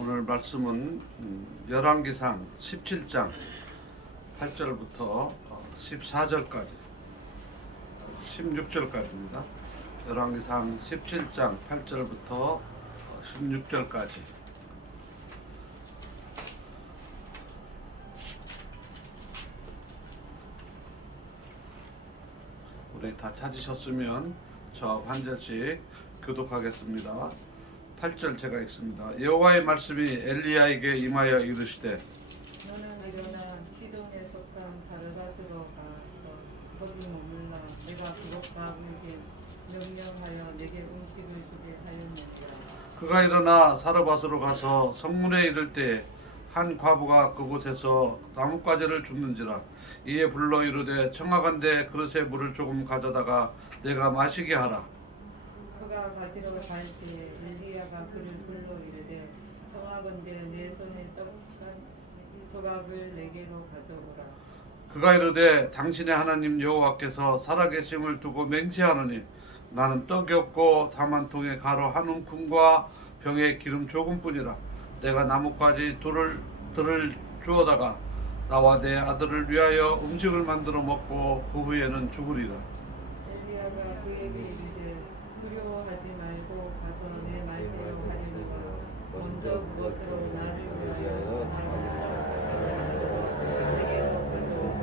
오늘 말씀은 열왕기상 17장 8절부터 14절까지 16절까지입니다. 열왕기상 17장 8절부터 16절까지 우리 다 찾으셨으면 저 한 절씩 교독하겠습니다. 8절 제가 읽습니다. 여호와의 말씀이 엘리야에게 임하여 이르시되 너는 일어나 시돈에 속한 사르밧으로 가서 거기 머물라. 내가 그곳 과부에게 명령하여 내게 음식을 주게 하였느니라. 그가 일어나 사르밧으로 가서 성문에 이를 때 한 과부가 그곳에서 나뭇가지를 줍는지라. 이에 불러 이르되 청하건대 그릇에 물을 조금 가져다가 내가 마시게 하라. 그가 가지러 갈 때에 엘리야가 그를 불러 이르되 청하건대 내 손에 떡한 조각을 내게로 가져오라. 그가 이르되 당신의 하나님 여호와께서 살아계심을 두고 맹세하노니 나는 떡이 없고 다만 통에 가루 한 움큼과 병에 기름 조금뿐이라. 내가 나뭇가지 들을 주어다가 나와 내 아들을 위하여 음식을 만들어 먹고 그 후에는 죽으리라. 엘리야가 그에게 이르되 두려워하지 말고 가서 내 말대로 하려니와 먼저 그것으로 나를 위하여 내게로 가져오고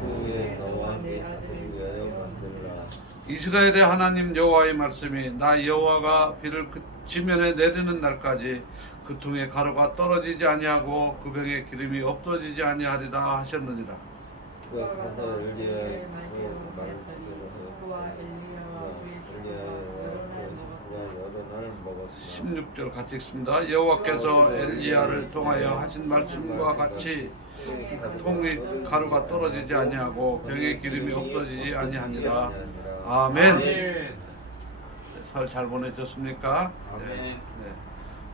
그 후에 너와 내 아들을 위하여 만들라. 이스라엘의 하나님 여호와의 말씀이 나 여호와가 비를 그 지면에 내리는 날까지 그 통에 가루가 떨어지지 아니하고 그 병에 기름이 없어지지 아니하리라 하셨느니라. 그가 가서 엘리야의 말대로 하였더니 그와 엘리야와 그의 식구가 여러 날 먹었으나 16절 같이 읽습니다. 여호와께서 엘리야를 통하여 하신 말씀과 같이 그 통에 가루가 떨어지지 아니하고 병에 기름이 없어지지 아니하니라. 아멘. 설 잘 보내셨습니까? 네.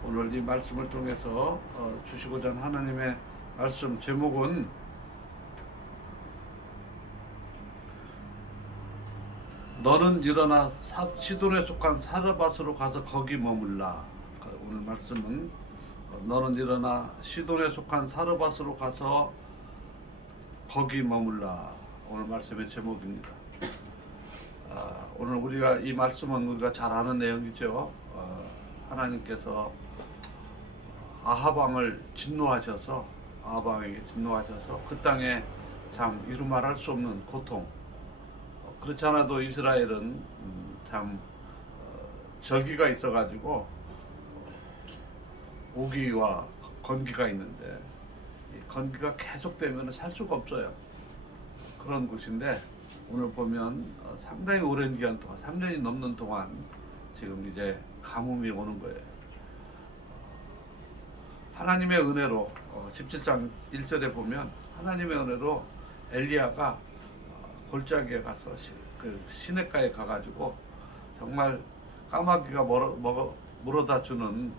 오늘 이 말씀을 통해서 주시고자 하는 하나님의 말씀 제목은 너는 일어나 시돈에 속한 사르밧으로 가서 거기 머물라. 오늘 말씀은 너는 일어나 시돈에 속한 사르밧으로 가서 거기 머물라. 오늘 말씀의 제목입니다. 오늘 우리가 이 말씀은 우리가 잘 아는 내용이죠. 하나님께서 아합 왕을 진노하셔서 아합 왕에게 진노하셔서 그 땅에 참 이루 말할 수 없는 고통. 그렇지 않아도 이스라엘은 참 절기가 있어가지고 오기와 건기가 있는데 이 건기가 계속되면 살 수가 없어요. 그런 곳인데 오늘 보면 상당히 오랜 기간 동안 3년이 넘는 동안 지금 이제 가뭄이 오는 거예요. 하나님의 은혜로 17장 1절에 보면 하나님의 은혜로 엘리야가 골짜기에 가서 그 시냇가에 가가지고 정말 까마귀가 물어다 주는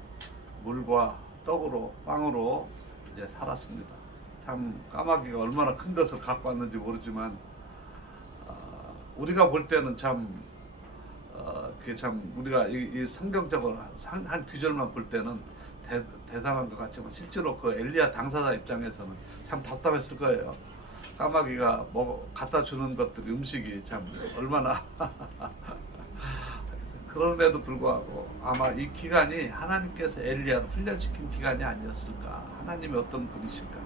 물과 떡으로 빵으로 이제 살았습니다. 참 까마귀가 얼마나 큰 것을 갖고 왔는지 모르지만 우리가 볼 때는 참 그게 참 우리가 이 성경적으로 한 구절만 볼 때는 대단한 것 같지만 실제로 그 엘리야 당사자 입장에서는 참 답답했을 거예요. 까마귀가 갖다 주는 것들이 음식이 참 얼마나 그럼에도 불구하고 아마 이 기간이 하나님께서 엘리야를 훈련시킨 기간이 아니었을까, 하나님의 어떤 분이실까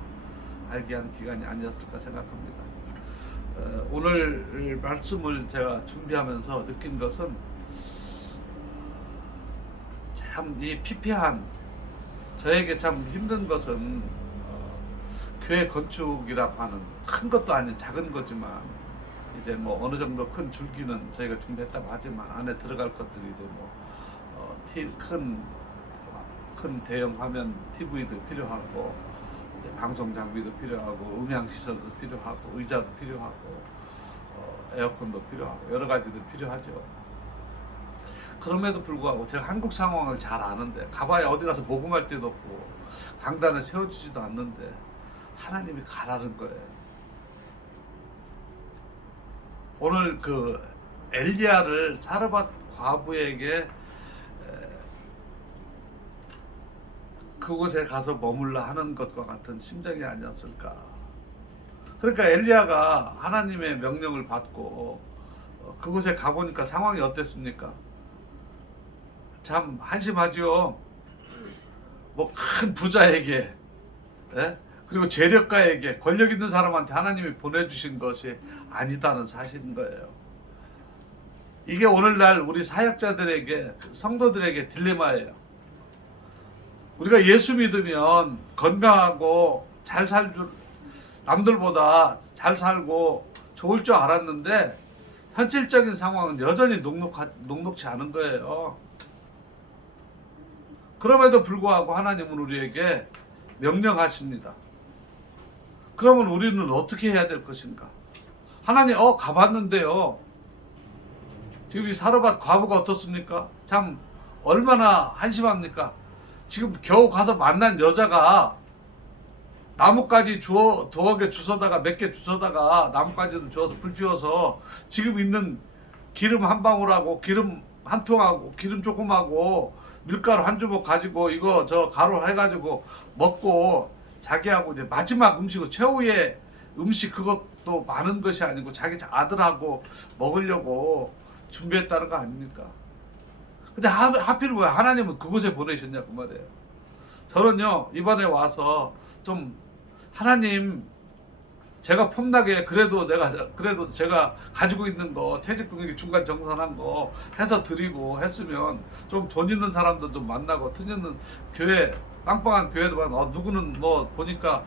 알게 하는 기간이 아니었을까 생각합니다. 오늘 말씀을 제가 준비하면서 느낀 것은 참 이 피폐한 저에게 참 힘든 것은 교회 건축이라고 하는 큰 것도 아닌 작은 거지만 이제 뭐 어느 정도 큰 줄기는 저희가 준비했다고 하지만 안에 들어갈 것들이 이제 큰 대형 화면 TV도 필요하고 이제 방송 장비도 필요하고 음향 시설도 필요하고 의자도 필요하고 에어컨도 필요하고 여러 가지들 필요하죠. 그럼에도 불구하고 제가 한국 상황을 잘 아는데 가봐야 어디 가서 모금할 데도 없고 강단을 세워주지도 않는데 하나님이 가라는 거예요. 오늘 그 엘리야를 사르밧 과부에게 그곳에 가서 머물라 하는 것과 같은 심정이 아니었을까. 그러니까 엘리야가 하나님의 명령을 받고 그곳에 가보니까 상황이 어땠습니까? 참 한심하죠. 뭐 큰 부자에게, 예? 그리고 재력가에게, 권력 있는 사람한테 하나님이 보내주신 것이 아니다는 사실인 거예요. 이게 오늘날 우리 사역자들에게, 성도들에게 딜레마예요. 우리가 예수 믿으면 건강하고 잘 살줄, 남들보다 잘 살고 좋을 줄 알았는데 현실적인 상황은 여전히 녹록치 않은 거예요. 그럼에도 불구하고 하나님은 우리에게 명령하십니다. 그러면 우리는 어떻게 해야 될 것인가? 하나님, 가봤는데요. 지금 이 사르밧 과부가 어떻습니까? 참 얼마나 한심합니까? 지금 겨우 가서 만난 여자가 나뭇가지 두어 개 주워다가 몇 개 주워다가 나뭇가지도 주워서 불 피워서 지금 있는 기름 한 방울하고 기름 한 통하고 기름 조금하고 밀가루 한 주먹 가지고 이거 저 가루 해가지고 먹고 자기하고 이제 마지막 음식을 최후의 음식 그것도 많은 것이 아니고 자기 아들하고 먹으려고 준비했다는 거 아닙니까? 근데 하필 왜 하나님은 그곳에 보내셨냐 그 말이에요. 저는요 이번에 와서 좀 하나님 제가 폼나게 그래도 제가 가지고 있는 거 퇴직금액이 중간 정산한 거 해서 드리고 했으면 좀 돈 있는 사람도 좀 만나고 돈 있는 교회 빵빵한 교회도 만 누구는 뭐 보니까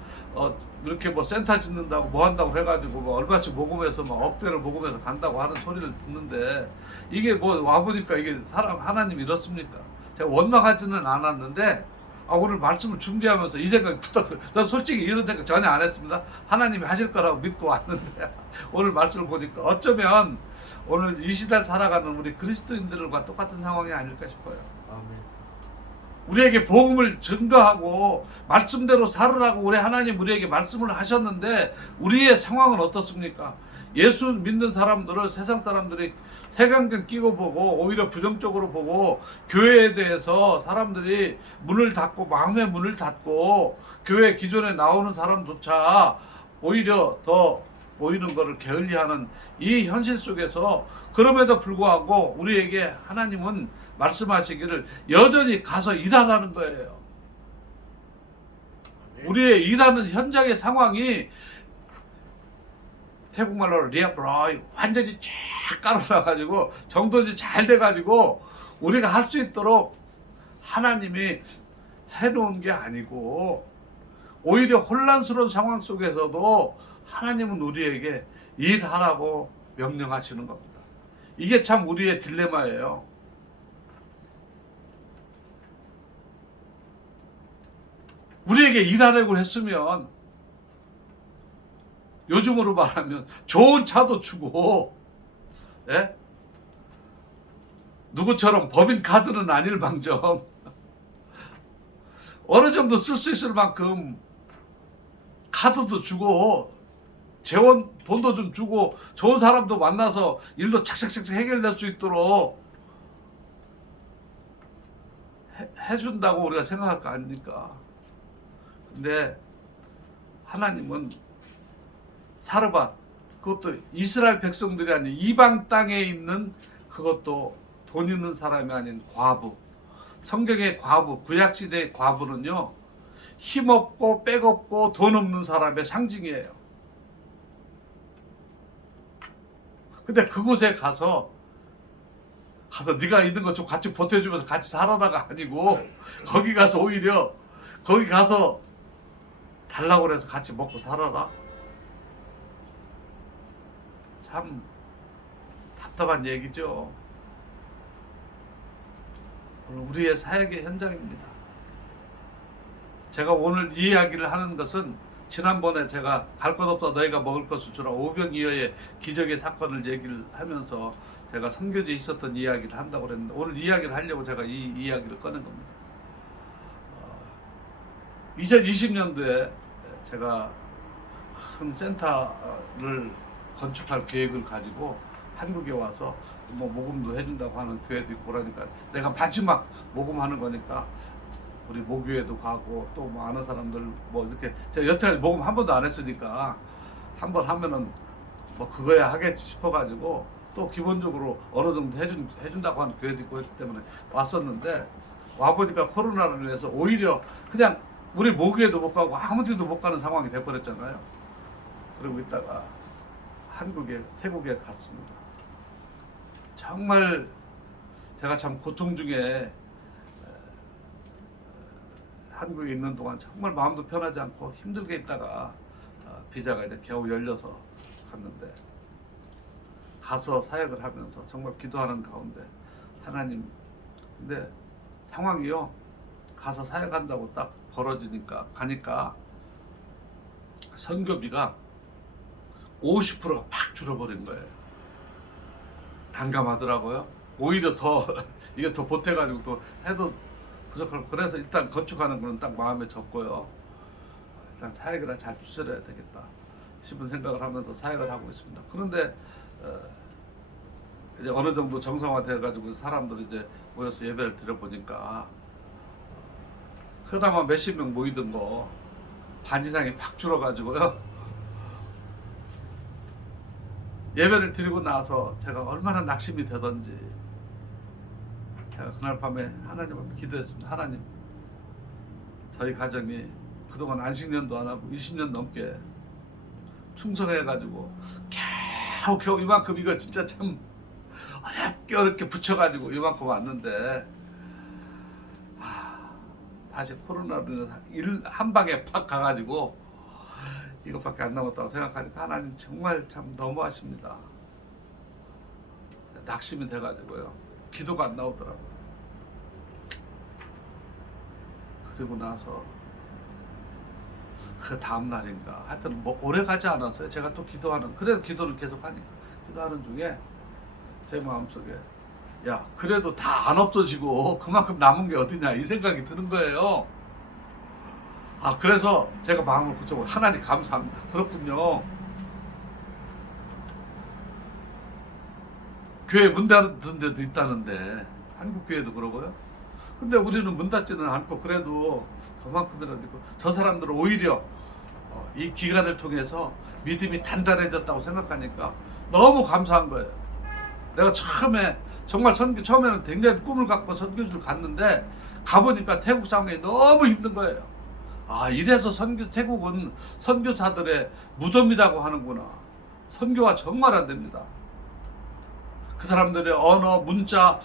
이렇게 뭐 센터 짓는다고 뭐 한다고 해가지고 뭐 얼마씩 모금해서 막 억대를 모금해서 간다고 하는 소리를 듣는데 이게 뭐 와보니까 이게 하나님 이렇습니까? 제가 원망하지는 않았는데 오늘 말씀을 준비하면서 이 생각이 붙었어요. 난 솔직히 이런 생각 전혀 안 했습니다. 하나님이 하실 거라고 믿고 왔는데 오늘 말씀을 보니까 어쩌면 오늘 이 시대를 살아가는 우리 그리스도인들과 똑같은 상황이 아닐까 싶어요. 아멘. 우리에게 복음을 증거하고 말씀대로 살으라고 우리 하나님 우리에게 말씀을 하셨는데 우리의 상황은 어떻습니까? 예수 믿는 사람들을 세상 사람들이 색안경 끼고 보고 오히려 부정적으로 보고 교회에 대해서 사람들이 문을 닫고 마음의 문을 닫고 교회 기존에 나오는 사람조차 오히려 더 모이는 것을 게을리하는 이 현실 속에서 그럼에도 불구하고 우리에게 하나님은 말씀하시기를 여전히 가서 일하라는 거예요. 우리의 일하는 현장의 상황이 태국말로 리아브라이 완전히 쫙 깔아놔가지고 정돈이 잘 돼가지고 우리가 할 수 있도록 하나님이 해놓은 게 아니고 오히려 혼란스러운 상황 속에서도 하나님은 우리에게 일하라고 명령하시는 겁니다. 이게 참 우리의 딜레마예요. 우리에게 일하라고 했으면 요즘으로 말하면 좋은 차도 주고, 예? 누구처럼 법인 카드는 아닐망정 어느 정도 쓸 수 있을 만큼 카드도 주고 재원 돈도 좀 주고 좋은 사람도 만나서 일도 착착착착 해결될 수 있도록 해준다고 우리가 생각할 거 아닙니까? 근데 하나님은 사르밧, 그것도 이스라엘 백성들이 아닌 이방 땅에 있는 그것도 돈 있는 사람이 아닌 과부. 성경의 과부, 구약시대의 과부는요 힘없고 백없고 돈 없는 사람의 상징이에요. 근데 그곳에 가서 네가 있는 거 좀 같이 보태주면서 같이 살아라가 아니고 거기 가서 오히려 거기 가서 달라고 그래서 같이 먹고 살아라. 참 답답한 얘기죠. 우리의 사역의 현장입니다. 제가 오늘 이 이야기를 하는 것은 지난번에 제가 갈 것 없다 너희가 먹을 것을 주라 오병이어의 기적의 사건을 얘기를 하면서 제가 선교지에 있었던 이야기를 한다고 그랬는데 오늘 이야기를 하려고 제가 이 이야기를 꺼낸 겁니다. 2020년도에 제가 큰 센터를 건축할 계획을 가지고 한국에 와서 뭐 모금도 해준다고 하는 교회도 있고 그러니까 내가 마지막 모금하는 거니까 우리 모교회도 가고 또 뭐 아는 사람들 뭐 이렇게 제가 여태까지 모금 한 번도 안 했으니까 한 번 하면은 뭐 그거야 하겠지 싶어가지고 또 기본적으로 어느 정도 해준다고 하는 교회도 있고 했기 때문에 왔었는데 와보니까 코로나로 인해서 오히려 그냥 우리 모교회도 못 가고 아무 데도 못 가는 상황이 돼버렸잖아요. 그러고 있다가 태국에 갔습니다. 정말 제가 참 고통 중에 한국에 있는 동안 정말 마음도 편하지 않고 힘들게 있다가 비자가 이제 겨우 열려서 갔는데 가서 사역을 하면서 정말 기도하는 가운데 하나님, 근데 상황이요, 가서 사역한다고 딱 벌어지니까 가니까 선교비가 50%가 팍 줄어버린 거예요. 난감하더라고요. 오히려 더 이게 더 보태가지고 또 해도 부족하고, 그래서 일단 건축하는 거는 딱 마음에 접고요. 일단 사역을 잘 추스려야 되겠다 싶은 생각을 하면서 사역을 하고 있습니다. 그런데 이제 어느 정도 정상화돼가지고 사람들이 이제 모여서 예배를 드려보니까 그나마 몇십 명 모이던 거 반 이상이 팍 줄어가지고요. 예배를 드리고 나서 제가 얼마나 낙심이 되던지 제가 그날 밤에 하나님 앞에 기도했습니다. 하나님, 저희 가정이 그동안 안식년도 안 하고 20년 넘게 충성해가지고 겨우 이만큼, 이거 진짜 참 어렵게 붙여가지고 이만큼 왔는데 다시 코로나로 인해서 한 방에 팍 가가지고 이것밖에 안 남았다고 생각하니까 하나님 정말 참 너무하십니다. 낙심이 돼가지고요. 기도가 안 나오더라고요. 그리고 나서 그 다음 날인가 하여튼 뭐 오래 가지 않았어요. 제가 또 그래도 기도를 계속 하니까 기도하는 중에 제 마음속에 야, 그래도 다 안 없어지고 그만큼 남은 게 어디냐 이 생각이 드는 거예요. 그래서 제가 마음을 붙여보고 하나님 감사합니다. 그렇군요. 교회 문 닫은 데도 있다는데 한국 교회도 그러고요. 근데 우리는 문 닫지는 않고 그래도 그만큼이라도 있고, 저 사람들은 오히려 이 기간을 통해서 믿음이 단단해졌다고 생각하니까 너무 감사한 거예요. 내가 처음에는 굉장히 꿈을 갖고 선교지를 갔는데 가보니까 태국 상황이 너무 힘든 거예요. 이래서 태국은 선교사들의 무덤이라고 하는구나. 선교가 정말 안 됩니다. 그 사람들의 언어, 문자,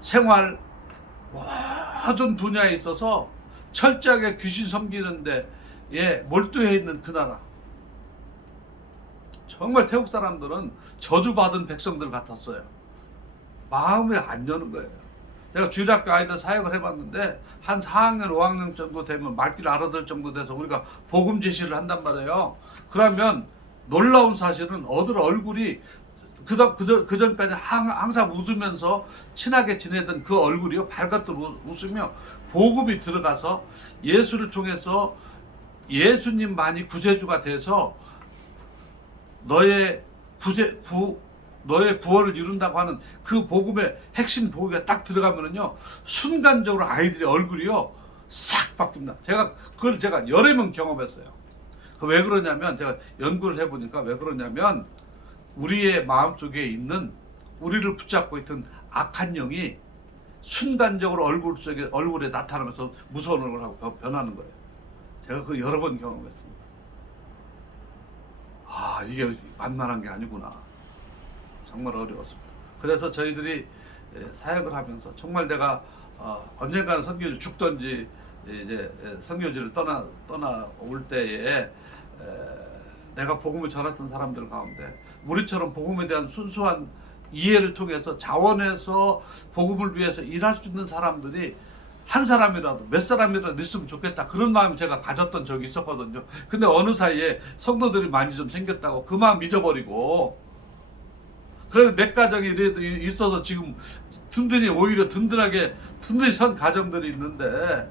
생활 모든 분야에 있어서 철저하게 귀신 섬기는데 몰두해 있는 그 나라. 정말 태국 사람들은 저주받은 백성들 같았어요. 마음이 안 여는 거예요. 제가 주일학교 아이들 사역을 해봤는데 한 4학년, 5학년 정도 되면 말귀를 알아들 정도 돼서 우리가 복음 제시를 한단 말이에요. 그러면 놀라운 사실은 얼굴이 그 전까지 항상 웃으면서 친하게 지내던 그 얼굴이요, 발갓도 웃으며 복음이 들어가서 예수를 통해서 예수님만이 구세주가 돼서 너의 부활을 이룬다고 하는 그 복음의 핵심 복음이 딱 들어가면은요, 순간적으로 아이들의 얼굴이요 싹 바뀝니다. 그걸 제가 여러 번 경험했어요. 왜 그러냐면, 제가 연구를 해보니까 왜 그러냐면, 우리의 마음속에 있는, 우리를 붙잡고 있던 악한 영이 순간적으로 얼굴에 나타나면서 무서운 얼굴하고 변하는 거예요. 제가 그 여러 번 경험했습니다. 이게 만만한 게 아니구나. 정말 어려웠습니다. 그래서 저희들이 사역을 하면서 정말 내가 언젠가는 선교지 죽던지 이제 선교지를 떠나올 때에 내가 복음을 전했던 사람들 가운데 우리처럼 복음에 대한 순수한 이해를 통해서 자원해서 복음을 위해서 일할 수 있는 사람들이 한 사람이라도 몇 사람이라도 있으면 좋겠다, 그런 마음이 제가 가졌던 적이 있었거든요. 근데 어느 사이에 성도들이 많이 좀 생겼다고 그 마음 잊어버리고, 그래서 몇 가정이 이래도 있어서 지금 오히려 든든히 선 가정들이 있는데,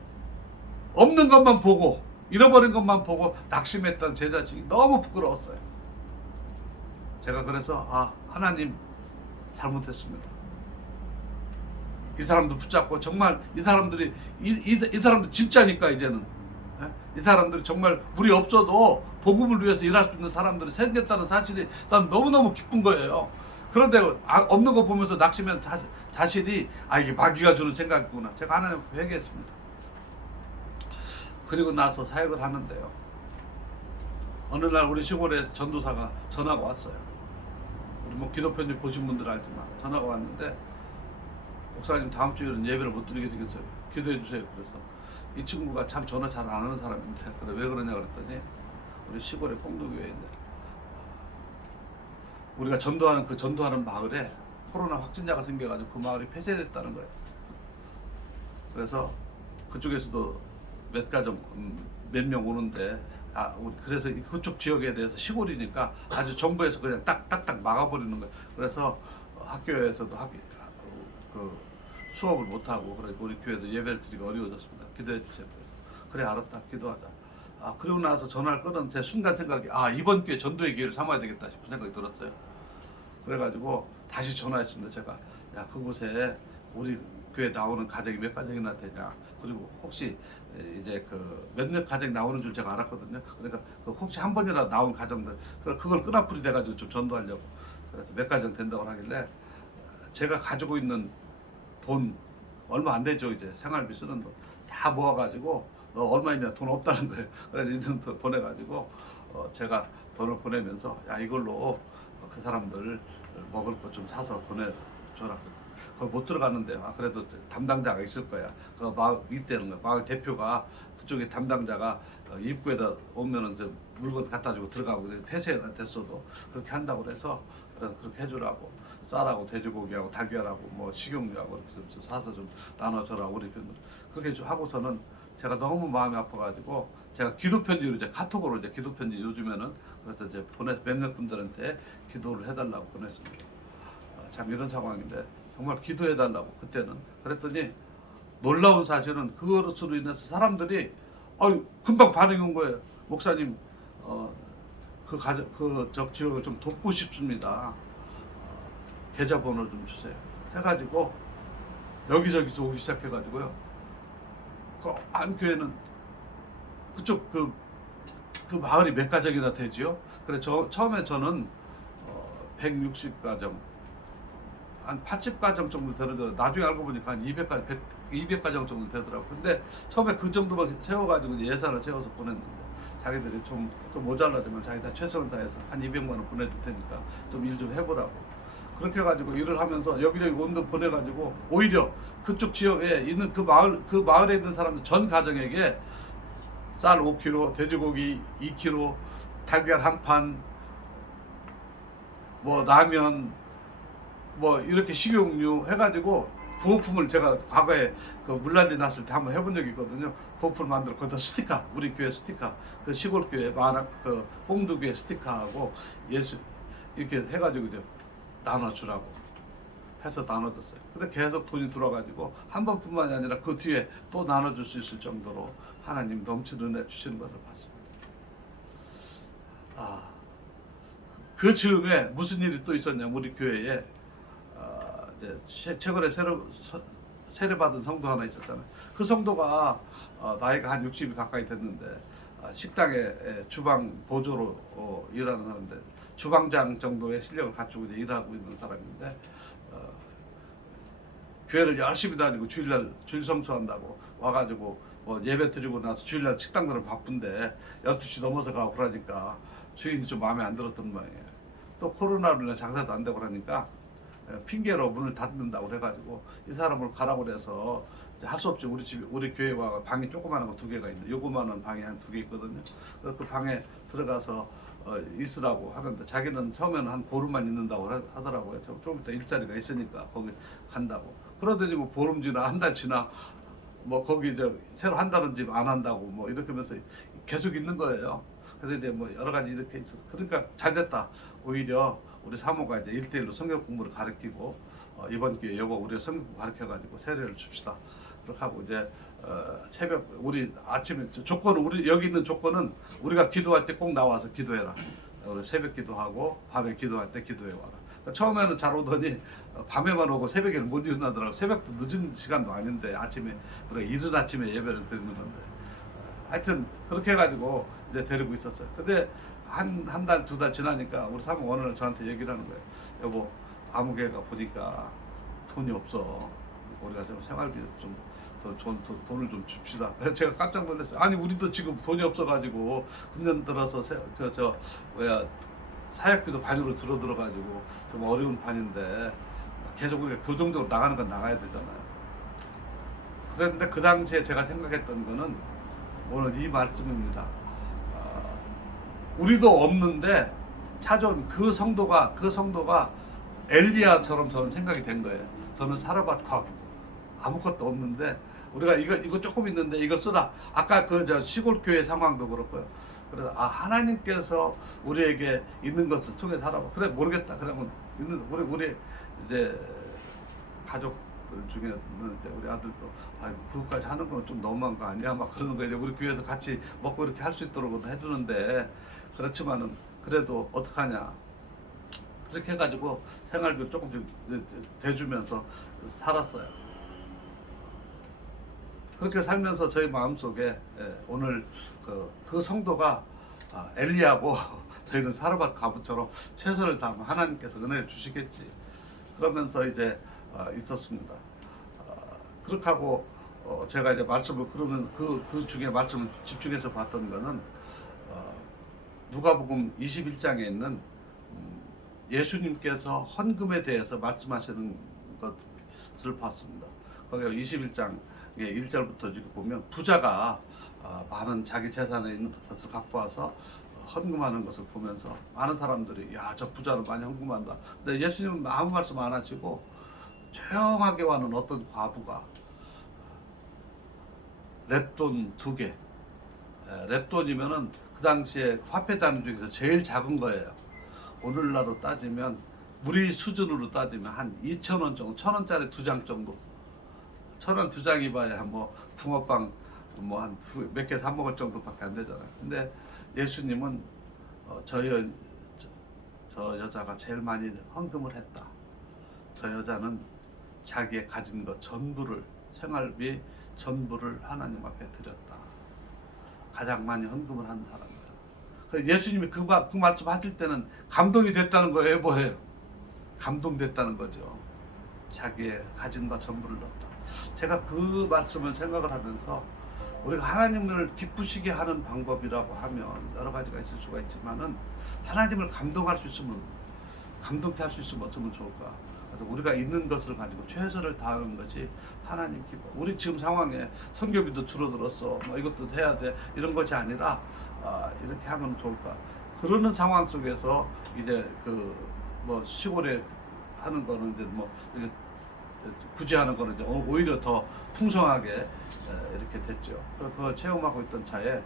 없는 것만 보고 잃어버린 것만 보고 낙심했던 제 자식이 너무 부끄러웠어요. 제가 그래서 하나님 잘못했습니다. 이 사람들 붙잡고 정말 이 사람들이 이 사람들 진짜니까 이제는 이 사람들이 정말 우리 없어도 복음을 위해서 일할 수 있는 사람들이 생겼다는 사실이 난 너무너무 기쁜 거예요. 그런데 없는 거 보면서 낙심한 자신이 이게 마귀가 주는 생각이구나. 제가 하나님 회개했습니다. 그리고 나서 사역을 하는데요. 어느 날 우리 시골에 전도사가 전화가 왔어요. 우리 뭐 기도편지 보신 분들 알지만 전화가 왔는데 목사님 다음 주에는 예배를 못 드리게 생겼어요. 기도해 주세요. 그래서 이 친구가 참 전화 잘 안 하는 사람인데 그래 왜 그러냐 그랬더니 우리 시골에 뽕두교회인데 우리가 전도하는 마을에 코로나 확진자가 생겨가지고 그 마을이 폐쇄됐다는 거예요. 그래서 그쪽에서도 몇 가정 몇 명 오는데 그래서 그쪽 지역에 대해서 시골이니까 아주 정부에서 그냥 딱딱딱 막아버리는 거예요. 그래서 학교에서도 그 수업을 못 하고 그래 우리 교회도 예배를 드리기 어려워졌습니다. 기도해 주세요. 그래서 그래 알았다 기도하자. 그리고 나서 전화를 끊은 제 순간 생각이 이번 기회 전도의 기회를 삼아야 되겠다 싶은 생각이 들었어요. 그래가지고 다시 전화했습니다. 제가 그곳에 우리 교회 나오는 가정이 몇 가정이나 되냐. 그리고 혹시 이제 그 몇몇 가정이 나오는 줄 제가 알았거든요. 그러니까 혹시 한 번이라도 나온 가정들 그걸 끈앞풀이 돼가지고 좀 전도하려고. 그래서 몇 가정 된다고 하길래 제가 가지고 있는 돈 얼마 안 되죠. 이제 생활비 쓰는 돈 다 모아가지고 너 얼마 있냐 돈 없다는 거예요. 그래서 있는 돈 보내가지고 제가 돈을 보내면서 이걸로 그 사람들 먹을 것 좀 사서 보내줘라. 거기 못 들어갔는데 그래도 담당자가 있을 거야. 그 마을 밑에는 거야. 마을 대표가 그쪽에 담당자가 입구에다 오면은 저 물건 갖다 주고 들어가고 폐쇄가 됐어도 그렇게 한다고 그래서 그렇게 해주라고 쌀하고 돼지고기하고 달걀하고 뭐 식용유하고 이렇게 좀 사서 좀 나눠줘라 우리 그렇게 하고서는 제가 너무 마음이 아파가지고 제가 기도편지로 이제 카톡으로 이제 기도편지 요즘에는 그래서 이제 몇몇 분들한테 기도를 해달라고 보냈습니다. 참 이런 상황인데 정말 기도해달라고 그때는 그랬더니 놀라운 사실은 그것으로 인해서 사람들이 금방 반응이 온 거예요. 목사님 그 지역을 좀 돕고 싶습니다. 계좌번호 좀 주세요. 해가지고 여기저기서 오기 시작해가지고요. 그 안교회는 그쪽 그 마을이 몇 가정이나 되지요. 그래 처음에 저는 160가정 한 80가정 정도 되더라고요. 나중에 알고 보니까 한 200가정 정도 되더라고요. 근데 처음에 그 정도만 세워가지고 예산을 세워서 보냈는데 자기들이 좀 모자라지만 자기들 최선을 다해서 한 200만 원 보내줄 테니까 좀 일 좀 해보라고. 그렇게 해가지고 일을 하면서 여기저기 온 돈 보내가지고 오히려 그쪽 지역에 있는 그 마을에 있는 사람들 전 가정에게 쌀 5kg, 돼지고기 2kg, 달걀 한 판, 뭐 라면, 뭐 이렇게 식용유 해가지고 구호품을 제가 과거에 그 물난리 났을 때 한번 해본 적이 있거든요. 구호품을 만들어 거기다 스티커, 우리 교회 스티커, 그 시골 교회 그 뽕두교회 스티커하고 예수 이렇게 해가지고 이제 나눠주라고 해서 나눠줬어요. 근데 계속 돈이 들어가지고 한 번뿐만이 아니라 그 뒤에 또 나눠줄 수 있을 정도로 하나님 넘치는 은혜 주시는 것을 봤습니다. 그 즈음에 무슨 일이 또 있었냐면 우리 교회에 이제 최근에 세례받은 성도 하나 있었잖아요. 그 성도가 나이가 한 60이 가까이 됐는데 식당에 주방 보조로 일하는 사람인데 주방장 정도의 실력을 갖추고 이제 일하고 있는 사람인데 교회를 열심히 다니고 주일날 주일 성수한다고 와가지고 뭐 예배 드리고 나서 주일날 식당들은 바쁜데 12시 넘어서 가고 그러니까 주인이 좀 마음에 안 들었던 모양이에요. 또 코로나로 인해 장사도 안 되고 그러니까 핑계로 문을 닫는다고 그래가지고 이 사람을 가라고 그래서 할 수 없이 우리 교회와 방이 조그마한 거 2개가 있는데 요거만한 방이 한 2개 있거든요. 그래서 그 방에 들어가서 있으라고 하는데 자기는 처음에는 한 보름만 있는다고 하더라고요. 좀 이따 일자리가 있으니까 거기 간다고. 그러더니 뭐 보름 지나 한 달 지나 뭐 거기 새로 한다는 집 안 한다고 뭐 이렇게 하면서 계속 있는 거예요. 그래서 이제 뭐 여러 가지 이렇게 있어서 그러니까 잘 됐다. 오히려 우리 사모가 이제 1대1로 성경 공부를 가르치고 이번 기회에 여보 우리가 성경 공부 가르쳐가지고 세례를 줍시다. 그렇게 하고 이제 새벽 우리 아침에 조건은 우리 여기 있는 조건은 우리가 기도할 때 꼭 나와서 기도해라. 우리 새벽 기도하고 밤에 기도할 때 기도해 와라. 처음에는 잘 오더니 밤에만 오고 새벽에는 못 일어나더라고. 새벽도 늦은 시간도 아닌데 아침에 우리가 이른 아침에 예배를 드리는 건데 하여튼 그렇게 해가지고 이제 데리고 있었어요. 근데 한 달, 두 달 지나니까 우리 사모 어느 날 저한테 얘기를 하는 거예요. 여보, 아무개가 보니까 돈이 없어. 우리가 좀 생활비 좀 돈을 좀 줍시다. 그래서 제가 깜짝 놀랐어요. 아니 우리도 지금 돈이 없어가지고 금년 들어서 사역비도 반으로 들어가지고 좀 어려운 판인데 계속 우리가 교정적으로 나가는 건 나가야 되잖아요. 그런데 그 당시에 제가 생각했던 거는 오늘 이 말씀입니다. 우리도 없는데 찾아온 그 성도가 엘리야처럼 저는 생각이 된 거예요. 저는 사르밧 과부 아무것도 없는데 우리가 이거 조금 있는데 이걸 쓰라. 아까 그 시골 교회 상황도 그렇고요. 그래서 하나님께서 우리에게 있는 것을 통해 살아봐. 그래 모르겠다. 그러면 우리 이제 가족들 중에는 이제 우리 아들도 그것까지 하는 건 좀 너무한 거 아니야? 막 그러는 거예요. 우리 교회에서 같이 먹고 이렇게 할 수 있도록 해주는데 그렇지만은 그래도 어떡하냐? 그렇게 해가지고 생활비 조금씩 대주면서 살았어요. 그렇게 살면서 저희 마음속에 오늘 그 성도가 엘리야고 저희는 사르밧 과부처럼 최선을 다하면 하나님께서 은혜를 주시겠지. 그러면서 이제 있었습니다. 그렇게 하고 제가 이제 말씀을 그러면 그 중에 말씀을 집중해서 봤던 거는 누가복음 21장에 있는 예수님께서 헌금에 대해서 말씀하시는 것을 봤습니다. 거기 21장 1절부터 이렇게 보면 부자가 많은 자기 재산에 있는 것을 갖고 와서 헌금하는 것을 보면서 많은 사람들이 야, 저 부자는 많이 헌금한다. 근데 예수님은 아무 말씀 안 하시고 조용하게 와는 어떤 과부가 랩돈 2개, 랩돈이면은 그 당시에 화폐 단위 중에서 제일 작은 거예요. 오늘날로 따지면 우리 수준으로 따지면 한 2,000원 정도, 1,000원짜리 2장 정도. 1,000원 2장이 봐야 뭐 붕어빵 뭐 한 몇 개 사 먹을 정도밖에 안 되잖아요. 근데 예수님은 저 여자가 제일 많이 헌금을 했다. 저 여자는 자기의 가진 것 전부를, 생활비 전부를 하나님 앞에 드렸다. 가장 많이 헌금을 한 사람이다. 그래서 예수님이 그 말씀 하실 때는 감동이 됐다는 거예요. 뭐예요? 감동됐다는 거죠. 자기의 가진 것 전부를 넣었다. 제가 그 말씀을 생각을 하면서 우리가 하나님을 기쁘시게 하는 방법이라고 하면 여러 가지가 있을 수가 있지만은 하나님을 감동할 수 있으면, 감동케 할 수 있으면 어쩌면 좋을까. 그래서 우리가 있는 것을 가지고 최선을 다하는 것이 하나님 기뻐. 우리 지금 상황에 선교비도 줄어들었어. 뭐 이것도 해야 돼. 이런 것이 아니라 이렇게 하면 좋을까. 그러는 상황 속에서 이제 뭐 시골에 하는 거는 이제 뭐 굳이 하는 거는 이제 오히려 더 풍성하게 이렇게 됐죠. 그걸 체험하고 있던 차에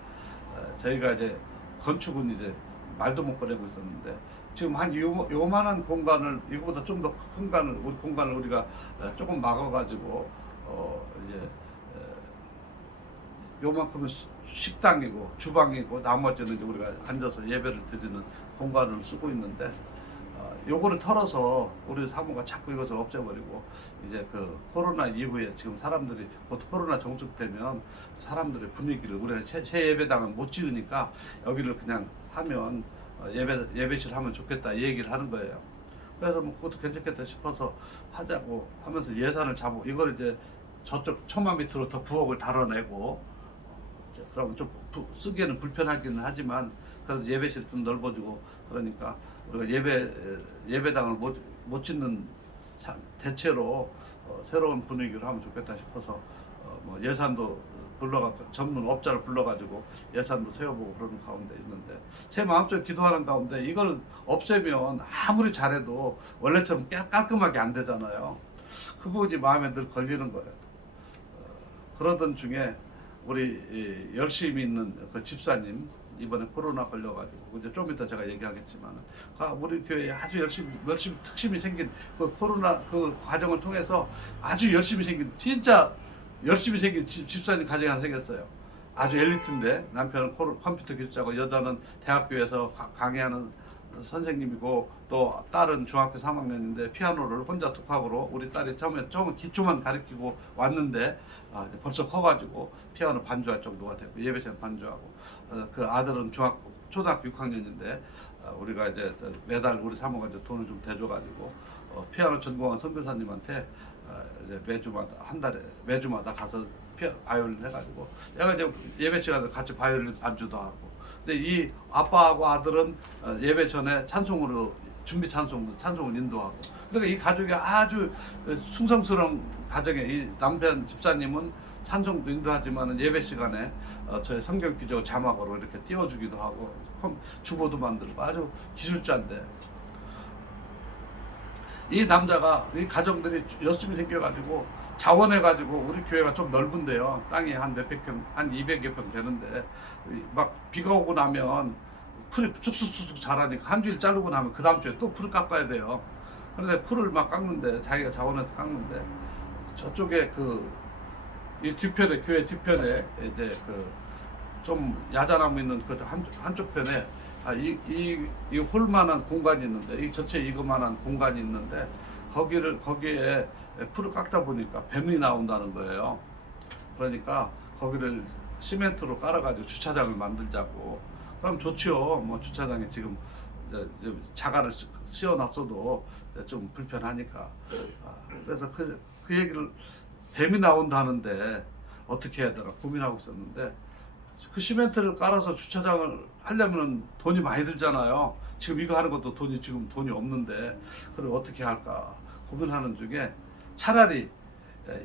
저희가 이제 건축은 이제 말도 못 꺼내고 있었는데 지금 한 요만한 공간을 이거보다 좀 더 큰 공간을 우리가 조금 막아가지고 이제 요만큼은 식당이고 주방이고 나머지는 이제 우리가 앉아서 예배를 드리는 공간을 쓰고 있는데 요거를 털어서 우리 사모가 자꾸 이것을 없애버리고 이제 그 코로나 이후에 지금 사람들이 곧 코로나 종식되면 사람들의 분위기를 우리가 새 예배당은 못 지으니까 여기를 그냥 하면 예배실 하면 좋겠다 이 얘기를 하는 거예요. 그래서 뭐 그것도 괜찮겠다 싶어서 하자고 하면서 예산을 잡고 이걸 이제 저쪽 처마 밑으로 더 부엌을 달아내고 그러면 좀 쓰기에는 불편하기는 하지만 그래도 예배실 좀 넓어지고 그러니까 우리가 예배당을 못 짓는 대체로 새로운 분위기를 하면 좋겠다 싶어서 뭐 예산도 전문 업자를 불러가지고 예산도 세워보고 그러는 가운데 있는데 제 마음속에 기도하는 가운데 이걸 없애면 아무리 잘해도 원래처럼 깔끔하게 안 되잖아요. 그 부분이 마음에 늘 걸리는 거예요. 그러던 중에 우리 열심히 있는 그 집사님 이번에 코로나 걸려가지고 이제 좀 이따 제가 얘기하겠지만 우리 교회에 아주 열심히 특심이 생긴 그 코로나 그 과정을 통해서 아주 열심히 생긴 진짜 열심히 생긴 집사님 가정이 하나 생겼어요. 아주 엘리트인데 남편은 컴퓨터 기술자고 여자는 대학교에서 강의하는 선생님이고 또 딸은 중학교 3학년인데 피아노를 혼자 독학으로 우리 딸이 처음에 조금 기초만 가르치고 왔는데 이제 벌써 커가지고 피아노 반주할 정도가 됐고 예배시간 반주하고 그 아들은 초등학교 6학년인데 우리가 이제 매달 우리 사모가 이제 돈을 좀 대줘가지고 피아노 전공한 선교사님한테 이제 매주마다 한 달에 매주마다 가서 바이올린 해가지고 얘가 이제 예배 시간에 같이 바이올린 반주도 하고. 근데 이 아빠하고 아들은 예배 전에 찬송으로 준비 찬송을 인도하고. 그러니까 이 가족이 아주 충성스러운 가정에 이 남편 집사님은 찬송도 인도하지만은 예배 시간에 저희 성경 기적 자막으로 이렇게 띄워주기도 하고 주보도 만들고 아주 기술자인데. 이 남자가 이 가정들이 열심히 생겨가지고 자원해가지고 우리 교회가 좀 넓은데요. 땅이 한 몇백 평, 한 200여 평 되는데 막 비가 오고 나면 풀이 쑥쑥쑥쑥 자라니까 한 주일 자르고 나면 그 다음 주에 또 풀을 깎아야 돼요. 그런데 풀을 막 깎는데 자기가 자원해서 깎는데 저쪽에 이 뒤편에 교회 뒤편에 이제 좀 야자나무 있는 그 한쪽 편에 이 홀만한 공간이 있는데 이 전체 이거만한 공간이 있는데 거기에 풀을 깎다 보니까 뱀이 나온다는 거예요. 그러니까 거기를 시멘트로 깔아가지고 주차장을 만들자고. 그럼 좋지요. 뭐 주차장에 지금 이제 자가를 씌워놨어도 좀 불편하니까. 그래서 그 얘기를 뱀이 나온다는데 어떻게 해야 되나 고민하고 있었는데 그 시멘트를 깔아서 주차장을 하려면 돈이 많이 들잖아요. 지금 이거 하는 것도 지금 돈이 없는데 그럼 어떻게 할까 고민하는 중에 차라리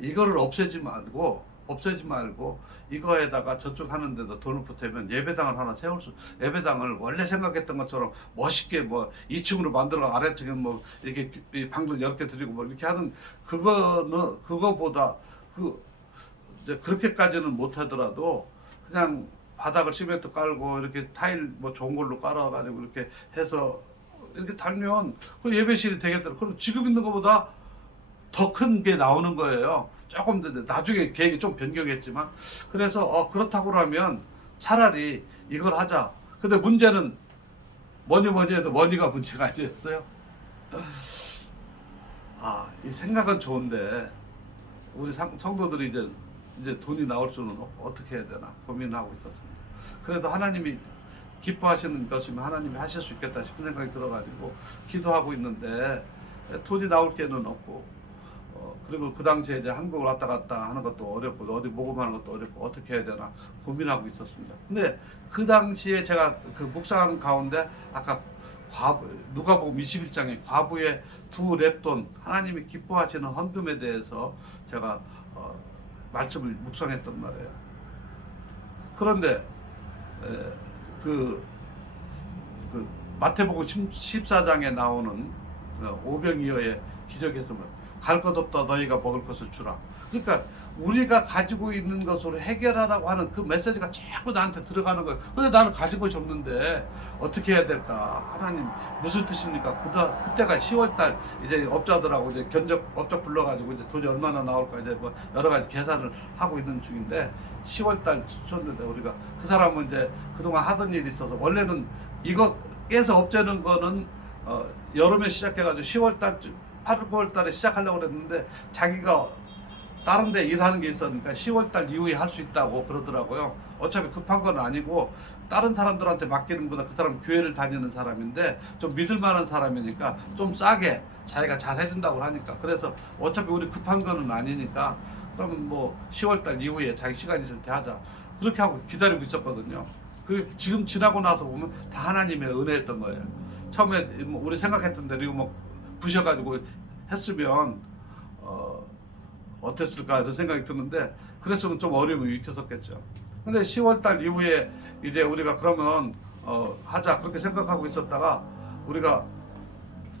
이거를 없애지 말고 이거에다가 저쪽 하는 데도 돈을 보태면 예배당을 하나 예배당을 원래 생각했던 것처럼 멋있게 뭐 2층으로 만들어 아래층에 뭐 이렇게 방들 10개 드리고 뭐 이렇게 하는 그거보다 이제 그렇게까지는 못 하더라도 그냥 바닥을 시멘트 깔고 이렇게 타일 뭐 좋은 걸로 깔아가지고 이렇게 해서 이렇게 달면 그 예배실이 되겠더라고요. 그럼 지금 있는 것보다 더 큰 게 나오는 거예요. 조금 더 나중에 계획이 좀 변경했지만 그래서 그렇다고 하면 차라리 이걸 하자. 근데 문제는 뭐니 해도 머니가 문제가 아니었어요. 이 생각은 좋은데 우리 성도들이 이제 돈이 나올 수는 어떻게 해야 되나 고민하고 있었습니다. 그래도 하나님이 기뻐하시는 것이면 하나님이 하실 수 있겠다 싶은 생각이 들어가지고 기도하고 있는데 돈이 나올 게는 없고 그리고 그 당시에 이제 한국을 왔다 갔다 하는 것도 어렵고 어디 모금하는 것도 어렵고 어떻게 해야 되나 고민하고 있었습니다. 근데 그 당시에 제가 그 묵상하는 가운데 아까 누가복음 21장에 과부의 두 랩돈 하나님이 기뻐하시는 헌금에 대해서 제가 말씀을 묵상했단 말이에요. 그런데 그 마태복음 14장에 나오는 오병이어의 기적에서 갈 것 없다 너희가 먹을 것을 주라. 그러니까 우리가 가지고 있는 것으로 해결하라고 하는 그 메시지가 자꾸 나한테 들어가는 거예요. 근데 나는 가진 것이 없는데 어떻게 해야 될까? 하나님 무슨 뜻입니까? 그때가 10월달 이제 업자들하고 이제 업자 불러가지고 이제 돈이 얼마나 나올까 이제 뭐 여러 가지 계산을 하고 있는 중인데 10월달 쳤는데 우리가 그 사람은 이제 그동안 하던 일이 있어서 원래는 이거 깨서 없애는 거는 여름에 시작해가지고 10월달 8월 9월달에 시작하려고 그랬는데 자기가 다른 데 일하는 게 있었으니까 10월달 이후에 할 수 있다고 그러더라고요. 어차피 급한 건 아니고 다른 사람들한테 맡기는 것보다 그 사람 교회를 다니는 사람인데 좀 믿을 만한 사람이니까 좀 싸게 자기가 잘 해준다고 하니까 그래서 어차피 우리 급한 거는 아니니까 그러면 뭐 10월달 이후에 자기 시간 있을 때 하자 그렇게 하고 기다리고 있었거든요. 지금 지나고 나서 보면 다 하나님의 은혜였던 거예요. 처음에 우리 생각했던 대로 이거 뭐 부셔가지고 했으면 어땠을까 이런 생각이 드는데 그랬으면 좀 어려움이 있었겠죠. 근데 10월달 이후에 이제 우리가 그러면 하자 그렇게 생각하고 있었다가 우리가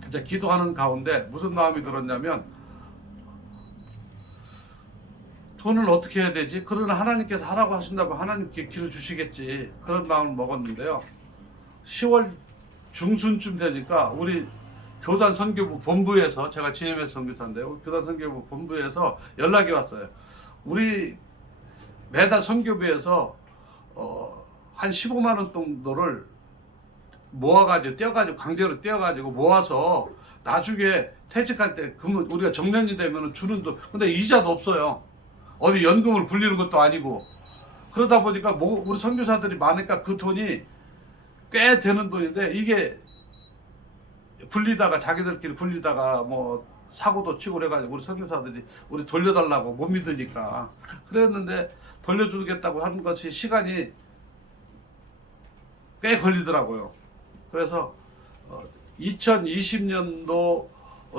이제 기도하는 가운데 무슨 마음이 들었냐면 돈을 어떻게 해야 되지? 그러나 하나님께서 하라고 하신다면 하나님께 길을 주시겠지 그런 마음을 먹었는데요. 10월 중순쯤 되니까 우리 교단 선교부 본부에서 제가 GMS 선교사인데요. 교단 선교부 본부에서 연락이 왔어요. 우리 매달 선교부에서 한 15만 원 정도를 모아가지고 떼어가지고 강제로 떼어가지고 모아서 나중에 퇴직할 때 그러면 우리가 정년이 되면 주는 돈 근데 이자도 없어요. 어디 연금을 굴리는 것도 아니고 그러다 보니까 우리 선교사들이 많으니까 그 돈이 꽤 되는 돈인데 이게 굴리다가 자기들끼리 굴리다가 뭐 사고도 치고 그래가지고 우리 선교사들이 우리 돌려달라고 못 믿으니까 그랬는데 돌려주겠다고 하는 것이 시간이 꽤 걸리더라고요. 그래서 2020년도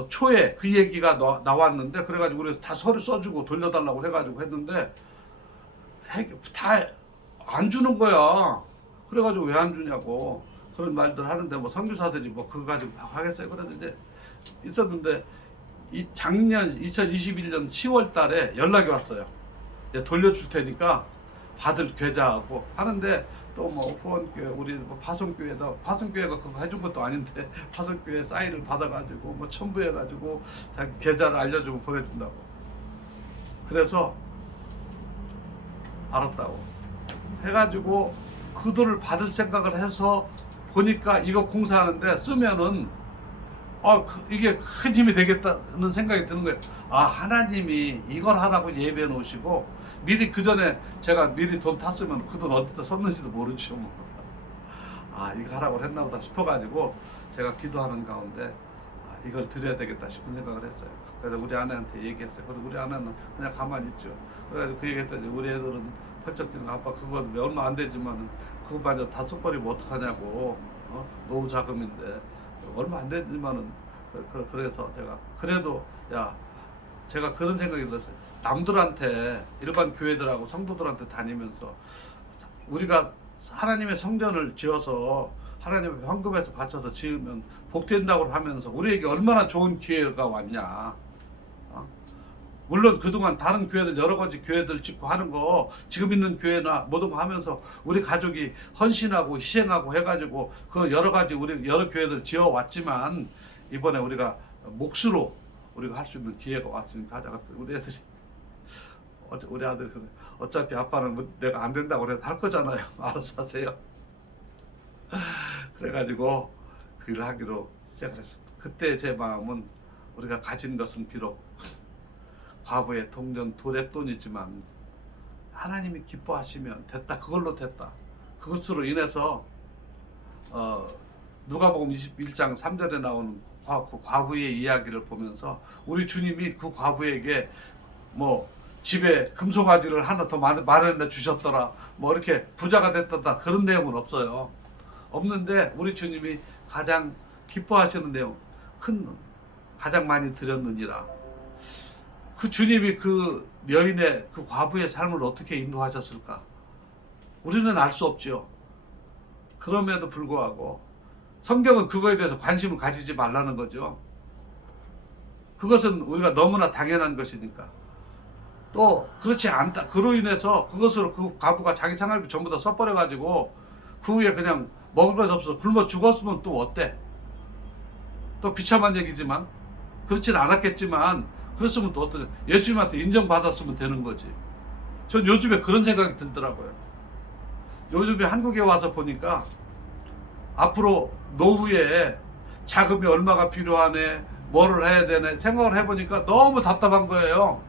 초에 그 얘기가 나왔는데 그래가지고 우리 다 서류 써주고 돌려달라고 해가지고 했는데 다 안 주는 거야. 그래가지고 왜 안 주냐고 그런 말들 하는데 뭐 선교사들이 뭐 그거 가지고 하겠어요. 그래서 이제 있었는데 이 작년 2021년 10월 달에 연락이 왔어요. 이제 돌려줄 테니까 받을 계좌하고 하는데 또 뭐 후원교회 우리 뭐 파송교회도 파송교회가 그거 해준 것도 아닌데 파송교회 사인을 받아가지고 뭐 첨부해가지고 자기 계좌를 알려주고 보내준다고. 그래서 알았다고 해가지고 그 돈을 받을 생각을 해서 보니까 이거 공사하는데 쓰면은 이게 큰 힘이 되겠다는 생각이 드는 거예요. 하나님이 이걸 하라고 예배해 놓으시고 미리 그 전에 제가 미리 돈 탔으면 그 돈 어디다 썼는지도 모르죠. 뭐. 이거 하라고 했나 보다 싶어가지고 제가 기도하는 가운데 이걸 드려야 되겠다 싶은 생각을 했어요. 그래서 우리 아내한테 얘기했어요. 그리고 우리 아내는 그냥 가만히 있죠. 그래가지고 그 얘기했더니 우리 애들은 펄쩍 뛰는 거 아빠 그거 얼마 안 되지만 그거마저 다 써버리면 어떡하냐고. 노후 자금인데 얼마 안 되지만은 그래서 제가 그래도 제가 그런 생각이 들었어요. 남들한테 일반 교회들하고 성도들한테 다니면서 우리가 하나님의 성전을 지어서 하나님의 헌금에서 바쳐서 지으면 복된다고 하면서 우리에게 얼마나 좋은 기회가 왔냐. 물론 그동안 다른 교회들 여러 가지 교회들 짓고 하는 거 지금 있는 교회나 모든 거 하면서 우리 가족이 헌신하고 희생하고 해가지고 그 여러 가지 우리 여러 교회들 지어 왔지만 이번에 우리가 몫으로 우리가 할 수 있는 기회가 왔으니까 하자. 우리 애들이 우리 아들이 그래. 어차피 아빠는 내가 안 된다고 그래서 할 거잖아요. 알아서 하세요. 그래가지고 그 일을 하기로 시작을 했습니다. 그때 제 마음은 우리가 가진 것은 비록 과부의 동전 도랩돈이지만 하나님이 기뻐하시면 됐다. 그걸로 됐다. 그것으로 인해서 누가복음 21장 3절에 나오는 그 과부의 이야기를 보면서 우리 주님이 그 과부에게 뭐 집에 금송아지를 하나 더 마련해 주셨더라 뭐 이렇게 부자가 됐다 그런 내용은 없어요. 없는데 우리 주님이 가장 기뻐하시는 내용 가장 많이 드렸느니라. 그 주님이 그 여인의 그 과부의 삶을 어떻게 인도하셨을까 우리는 알 수 없죠. 그럼에도 불구하고 성경은 그거에 대해서 관심을 가지지 말라는 거죠. 그것은 우리가 너무나 당연한 것이니까. 또 그렇지 않다. 그로 인해서 그것으로 그 과부가 자기 생활비 전부 다 써버려가지고 그 후에 그냥 먹을 것이 없어서 굶어 죽었으면 또 어때? 또 비참한 얘기지만 그렇진 않았겠지만 그랬으면 또 어떠냐. 예수님한테 인정받았으면 되는 거지. 전 요즘에 그런 생각이 들더라고요. 요즘에 한국에 와서 보니까 앞으로 노후에 자금이 얼마가 필요하네 뭐를 해야 되네 생각을 해보니까 너무 답답한 거예요.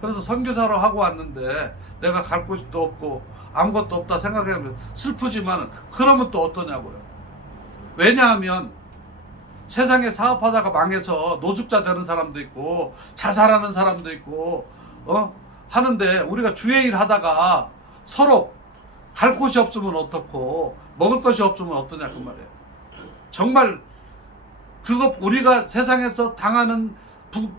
그래서 선교사로 하고 왔는데 내가 갈 곳도 없고 아무것도 없다 생각하면 슬프지만 그러면 또 어떠냐고요. 왜냐하면 세상에 사업하다가 망해서 노숙자 되는 사람도 있고 자살하는 사람도 있고 하는데 우리가 주의 일 하다가 서로 갈 곳이 없으면 어떻고 먹을 것이 없으면 어떠냐 그 말이에요. 정말 그거 우리가 세상에서 당하는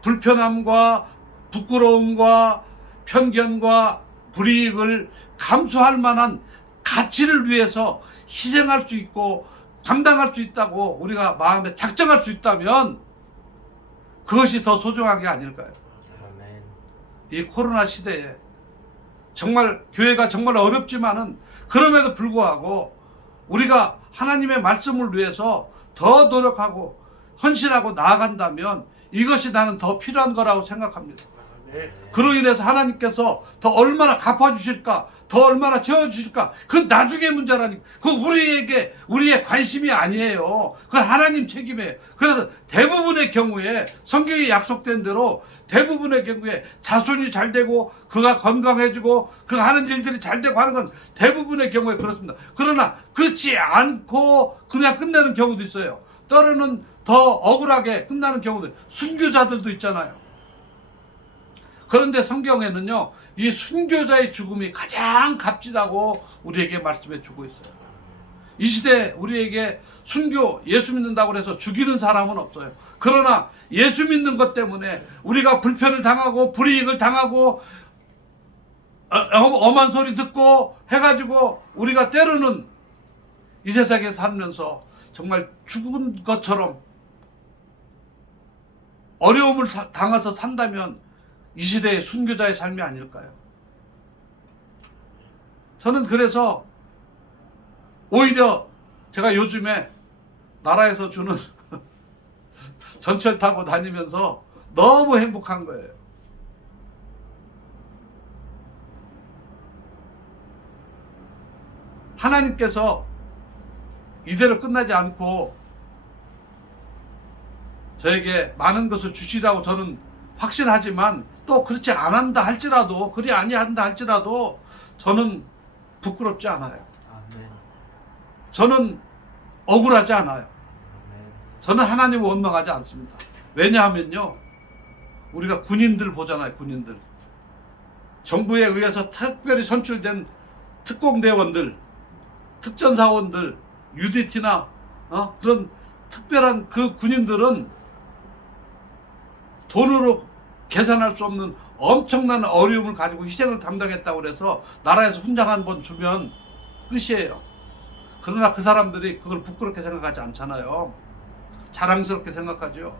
불편함과 부끄러움과 편견과 불이익을 감수할 만한 가치를 위해서 희생할 수 있고 감당할 수 있다고 우리가 마음에 작정할 수 있다면 그것이 더 소중한 게 아닐까요? 아멘. 이 코로나 시대에 정말 교회가 정말 어렵지만은 그럼에도 불구하고 우리가 하나님의 말씀을 위해서 더 노력하고 헌신하고 나아간다면 이것이 나는 더 필요한 거라고 생각합니다. 그로 인해서 하나님께서 더 얼마나 갚아주실까, 더 얼마나 채워주실까, 그건 나중의 문제라니까. 그건 우리의 관심이 아니에요. 그건 하나님 책임이에요. 그래서 대부분의 경우에 성경이 약속된 대로 대부분의 경우에 자손이 잘 되고 그가 건강해지고 그가 하는 일들이 잘 되고 하는 건 대부분의 경우에 그렇습니다. 그러나 그렇지 않고 그냥 끝내는 경우도 있어요. 때로는 더 억울하게 끝나는 경우도, 순교자들도 있잖아요. 그런데 성경에는요, 이 순교자의 죽음이 가장 값지다고 우리에게 말씀해 주고 있어요. 이 시대에 우리에게 순교, 예수 믿는다고 해서 죽이는 사람은 없어요. 그러나 예수 믿는 것 때문에 우리가 불편을 당하고 불이익을 당하고 엄한 소리 듣고 해가지고 우리가 때로는 이 세상에 살면서 정말 죽은 것처럼 어려움을 당해서 산다면 이 시대의 순교자의 삶이 아닐까요? 저는 그래서 오히려 제가 요즘에 나라에서 주는 전철 타고 다니면서 너무 행복한 거예요. 하나님께서 이대로 끝나지 않고 저에게 많은 것을 주시라고 저는 확신하지만, 또 그렇지 않는다 할지라도, 그리 아니한다 할지라도 저는 부끄럽지 않아요. 저는 억울하지 않아요. 저는 하나님을 원망하지 않습니다. 왜냐하면요, 우리가 군인들 보잖아요. 군인들, 정부에 의해서 특별히 선출된 특공대원들, 특전사원들, UDT나 그런 특별한 그 군인들은 돈으로 계산할 수 없는 엄청난 어려움을 가지고 희생을 담당했다고 해서 나라에서 훈장 한 번 주면 끝이에요. 그러나 그 사람들이 그걸 부끄럽게 생각하지 않잖아요. 자랑스럽게 생각하죠.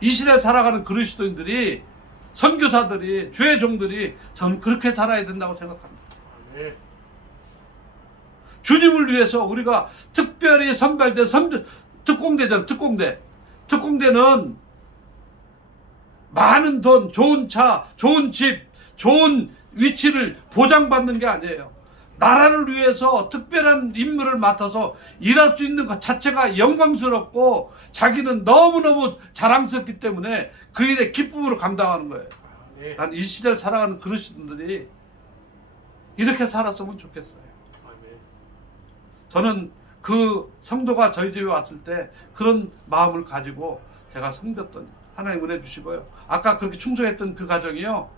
이 시대에 살아가는 그리스도인들이, 선교사들이, 주의 종들이 저는 그렇게 살아야 된다고 생각합니다. 주님을 위해서 우리가 특별히 선발된 특공대잖아요. 특공대는 많은 돈, 좋은 차, 좋은 집, 좋은 위치를 보장받는 게 아니에요. 나라를 위해서 특별한 임무를 맡아서 일할 수 있는 것 자체가 영광스럽고 자기는 너무너무 자랑스럽기 때문에 그 일의 기쁨으로 감당하는 거예요. 난 이 시대를 살아가는 그리스도인들이 이렇게 살았으면 좋겠어요. 저는 그 성도가 저희 집에 왔을 때 그런 마음을 가지고 제가 섬겼더니 하나님 은혜 주시고요. 아까 그렇게 충성했던 그 가정이요,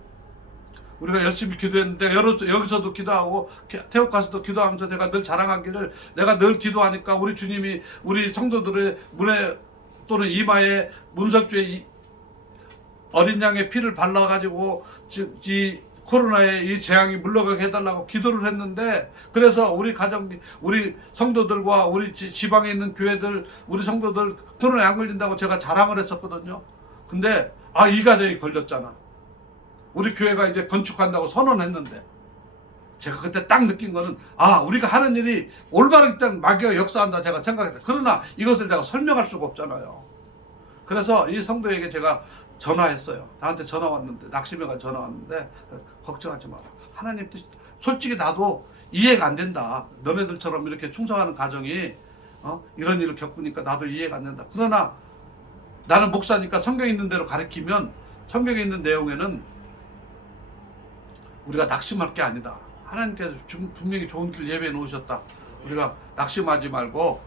우리가 열심히 기도했는데 여기서도 기도하고 태국 가서도 기도하면서 내가 늘 자랑하기를, 내가 늘 기도하니까 우리 주님이 우리 성도들의 문에 또는 이마에 문석주의 어린 양의 피를 발라가지고 이 코로나의 이 재앙이 물러가게 해달라고 기도를 했는데, 그래서 우리 가정, 우리 성도들과 우리 지방에 있는 교회들, 우리 성도들 코로나에 안 걸린다고 제가 자랑을 했었거든요. 근데 이 가정이 걸렸잖아. 우리 교회가 이제 건축한다고 선언했는데, 제가 그때 딱 느낀 거는 우리가 하는 일이 올바르기 때문에 마귀가 역사한다 제가 생각했어요. 그러나 이것을 제가 설명할 수가 없잖아요. 그래서 이 성도에게 제가 전화했어요. 나한테 전화 왔는데, 낙심해가 전화 왔는데, 걱정하지 마라. 하나님 뜻, 솔직히 나도 이해가 안 된다. 너네들처럼 이렇게 충성하는 가정이 이런 일을 겪으니까 나도 이해가 안 된다. 그러나 나는 목사니까 성경에 있는 대로 가르치면, 성경에 있는 내용에는 우리가 낙심할 게 아니다. 하나님께서 분명히 좋은 길 예배해 놓으셨다. 우리가 낙심하지 말고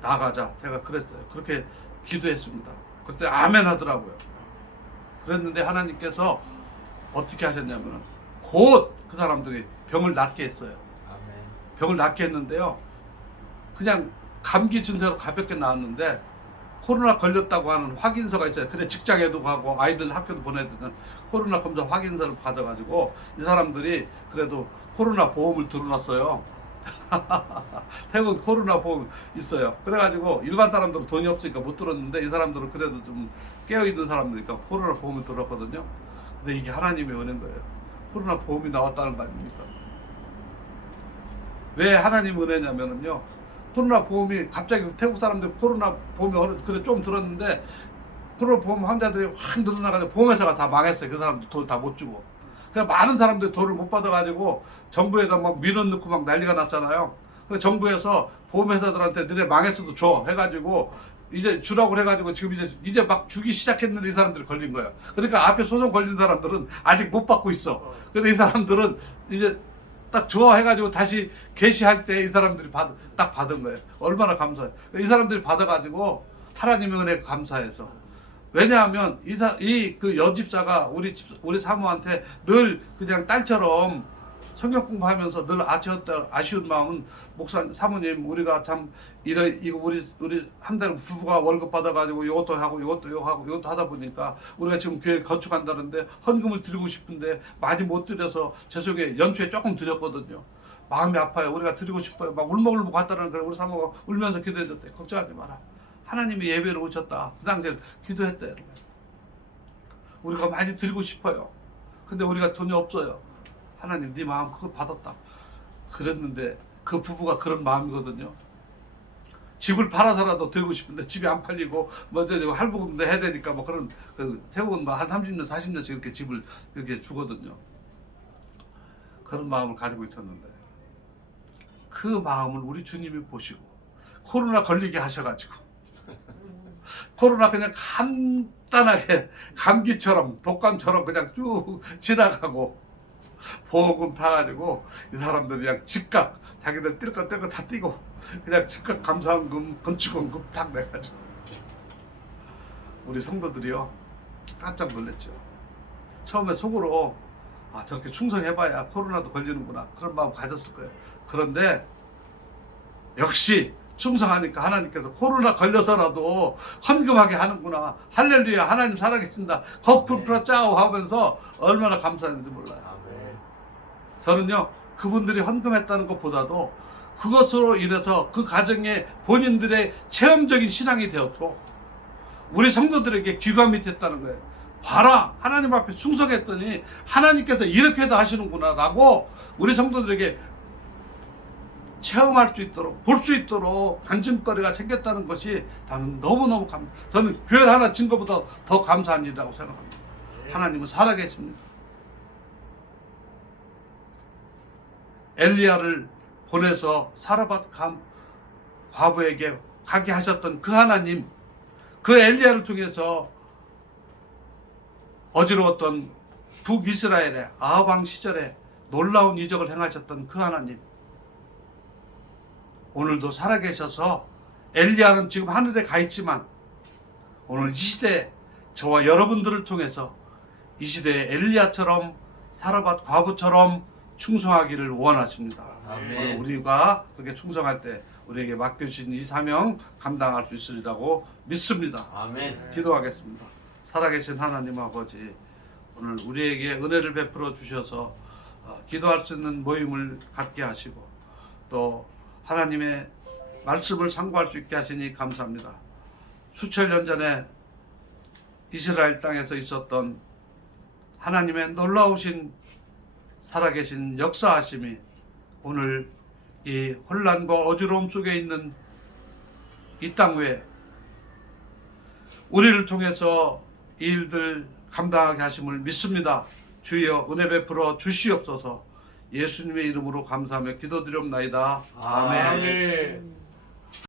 나아가자. 제가 그랬어요. 그렇게 기도했습니다. 그때 아멘 하더라고요. 그랬는데 하나님께서 어떻게 하셨냐면 곧 그 사람들이 병을 낫게 했어요. 병을 낫게 했는데요, 그냥 감기 증세로 가볍게 나왔는데 코로나 걸렸다고 하는 확인서가 있어요. 근데 직장에도 가고 아이들 학교도 보내야 되는 코로나 검사 확인서를 받아가지고 이 사람들이 그래도 코로나 보험을 들어놨어요. 태국 코로나 보험 있어요. 그래가지고 일반 사람들은 돈이 없으니까 못 들었는데, 이 사람들은 그래도 좀 깨어있는 사람들이니까 코로나 보험을 들었거든요. 근데 이게 하나님의 은혜인 거예요. 코로나 보험이 나왔다는 거 아닙니까? 왜 하나님 은혜냐면요, 코로나 보험이 갑자기 태국 사람들 코로나 보험이 그래 좀 들었는데 코로나 보험 환자들이 확 늘어나가지고 보험회사가 다 망했어요. 그 사람들 돈 다 못 주고. 그래서 많은 사람들이 돈을 못 받아가지고 정부에다 막 민원 넣고 막 난리가 났잖아요. 그래서 정부에서 보험회사들한테 너네 망했어도 줘 해가지고 이제 주라고 해가지고 지금 이제 막 주기 시작했는데 이 사람들이 걸린 거야. 그러니까 앞에 소송 걸린 사람들은 아직 못 받고 있어. 근데 이 사람들은 이제 딱 좋아해가지고 다시 개시할 때 이 사람들이 딱 받은 거예요. 얼마나 감사해. 이 사람들이 받아가지고 하나님의 은혜 감사해서. 왜냐하면 그 여집사가 우리 사모한테 늘 그냥 딸처럼 성경 공부하면서 늘 아쉬운 마음은 사모님 우리가 참 이거 우리 한 달 부부가 월급 받아가지고 이것도 하고 이것도 하다 보니까 우리가 지금 교회 건축한다는데 헌금을 드리고 싶은데 많이 못 드려서 죄송해요. 연초에 조금 드렸거든요. 마음이 아파요. 우리가 드리고 싶어요. 막 울먹울먹 갔다는 거예요. 우리 사모가 울면서 기도해줬대. 걱정하지 마라. 하나님이 예배를 오셨다. 그 당시에 기도했대요. 우리가 많이 드리고 싶어요. 근데 우리가 돈이 없어요. 하나님 네 마음 그거 받았다. 그랬는데 그 부부가 그런 마음이거든요. 집을 팔아서라도 드리고 싶은데 집이 안 팔리고 먼저 할부금도 해야 되니까 뭐 그런 태국은 뭐 한 30년 40년씩 이렇게 집을 이렇게 주거든요. 그런 마음을 가지고 있었는데 그 마음을 우리 주님이 보시고 코로나 걸리게 하셔가지고 코로나 그냥 간단하게 감기처럼 독감처럼 그냥 쭉 지나가고 보험금 타가지고 이 사람들이 그냥 즉각 자기들 뛸 거 다 뛰고 그냥 즉각 감사원금 건축원금 딱 내가지고 우리 성도들이요 깜짝 놀랐죠. 처음에 속으로 아 저렇게 충성해봐야 코로나도 걸리는구나 그런 마음 가졌을 거예요. 그런데 역시 충성하니까 하나님께서 코로나 걸려서라도 헌금하게 하는구나. 할렐루야 하나님 살아계신다. 거풀 풀어 짜오 하면서 얼마나 감사했는지 몰라요. 저는요 그분들이 헌금했다는 것보다도 그것으로 인해서 그 가정에 본인들의 체험적인 신앙이 되었고 우리 성도들에게 귀감이 됐다는 거예요. 봐라 하나님 앞에 충성했더니 하나님께서 이렇게도 하시는구나 라고 우리 성도들에게 체험할 수 있도록 볼 수 있도록 간증거리가 생겼다는 것이 나는 너무너무 저는 교회를 하나 진 것보다 더 감사한 일이라고 생각합니다. 하나님은 살아계십니다. 엘리야를 보내서 사르밧 과부에게 가게 하셨던 그 하나님, 그 엘리야를 통해서 어지러웠던 북이스라엘의 아합 왕 시절에 놀라운 이적을 행하셨던 그 하나님, 오늘도 살아계셔서 엘리야는 지금 하늘에 가 있지만 오늘 이 시대에 저와 여러분들을 통해서 이 시대에 엘리야처럼 사르밧 과부처럼 충성하기를 원하십니다. 아멘. 우리가 그렇게 충성할 때 우리에게 맡겨주신 이 사명 감당할 수 있으리라고 믿습니다. 아멘. 기도하겠습니다. 살아계신 하나님 아버지, 오늘 우리에게 은혜를 베풀어 주셔서 기도할 수 있는 모임을 갖게 하시고 또 하나님의 말씀을 상고할 수 있게 하시니 감사합니다. 수천 년 전에 이스라엘 땅에서 있었던 하나님의 놀라우신 살아계신 역사하심이 오늘 이 혼란과 어지러움 속에 있는 이 땅 위에 우리를 통해서 이 일들 감당하게 하심을 믿습니다. 주여 은혜 베풀어 주시옵소서. 예수님의 이름으로 감사하며 기도드리옵나이다. 아멘. 아멘.